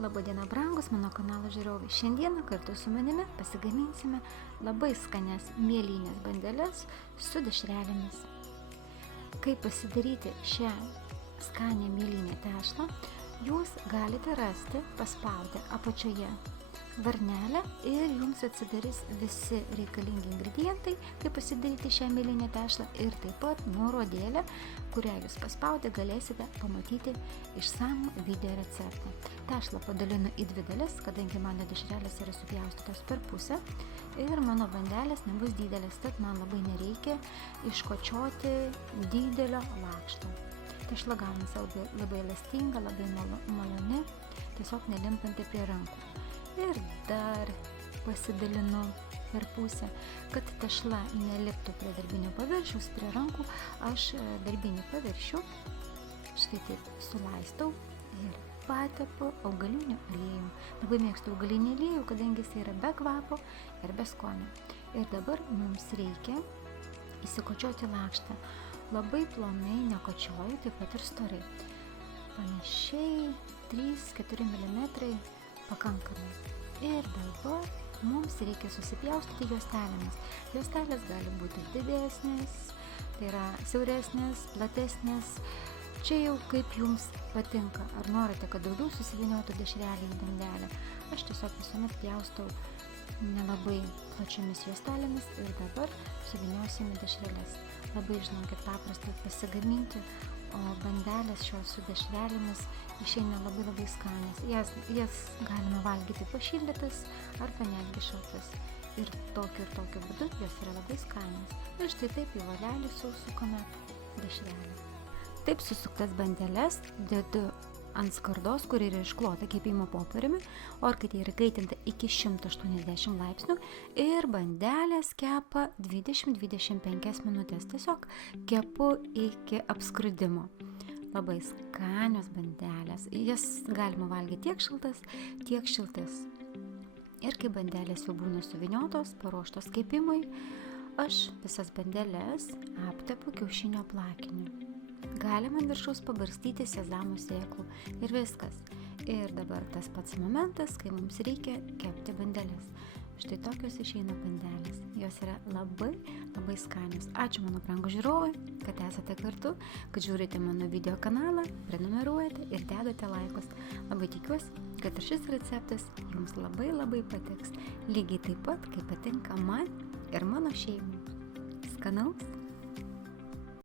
Labadiena brangus mano kanalo žiūrovai. Šiandieną kartu su manimi pasigaminsime labai skanias mėlynės bandeles su dešrelėmis. Kaip pasidaryti šią skanę mėlynę tešlą, jūs galite rasti paspaudę apačioje varnelę ir jums atsidarys visi reikalingi ingredientai, kaip pasidaryti šią mėlynę tešlą ir taip pat nuorodėlę, kurią jūs paspaudę galėsite pamatyti išsamų video receptą. Tešlą padalinu į dvi dalis, kadangi mano dešrelės yra supjaustytos per pusę ir mano bandelės nebus didelės, tad man labai nereikia iškočioti didelio lakšto. Tešla gaunasi labai elastinga, labai maloni, tiesiog nelimpanti prie rankų. Ir dar pasidalinu per pusę, kad tešla neliptų prie darbinio paviršiaus, prie rankų, aš darbinį paviršių štai taip sulaistau ir patepu augaliniu aliejum. Labai mėgstu augalinį aliejų, kadangi jis yra be kvapo ir be skonio. Ir dabar mums reikia įsikočioti lakštą. Labai plonai nekočioju, taip pat ir storai. Panašiai 3-4 mm pakankamai. Ir dabar mums reikia susipjaustyti juostelėmis. Juostelės gali būti didesnės, tai yra siauresnės, platesnės. Čia jau kaip jums patinka. Ar norite, kad daugiau susivyniotų dešrelė į bandelę? Aš tiesiog visuomet pjaustau nelabai plačiomis juostelėmis ir dabar suvyniosime dešreles. Labai žinokit paprastai pasigaminti, o bandelės šios su dešrelėmis išeina labai skanios. Jas galime valgyti pašildytas arba netgi šaltas. Ir tokiu būdu jos yra labai skanios. Ir štai taip į volelį susukame dešrelę. Taip susuktas bandeles dedu ant skardos, kuri yra išklota kepimo popieriumi, orkaitė yra kaitinta iki 180 laipsnių ir bandelės kepa 20-25 minutės. Tiesiog kepu iki apskrudimo. Labai skanios bandelės. Jas galima valgyti tiek šaltas, tiek šiltas. Ir kai bandelės jau būna suvyniotos, paruoštos kepimui, aš visas bandeles aptepu kiaušinio plakiniu. Galima ant viršaus pabarstyti sezamų sėklų ir viskas. Ir dabar tas pats momentas, kai mums reikia kepti bandelės. Štai tokios išeina bandelės. Jos yra labai skanios. Ačiū mano brangūs žiūrovai, kad esate kartu, kad žiūrite mano video kanalą, prenumeruojate ir dedate laikus. Labai tikiuosi, kad ir šis receptas jums labai patiks. Lygiai taip pat, kaip patinka man ir mano šeimai. Skanaus!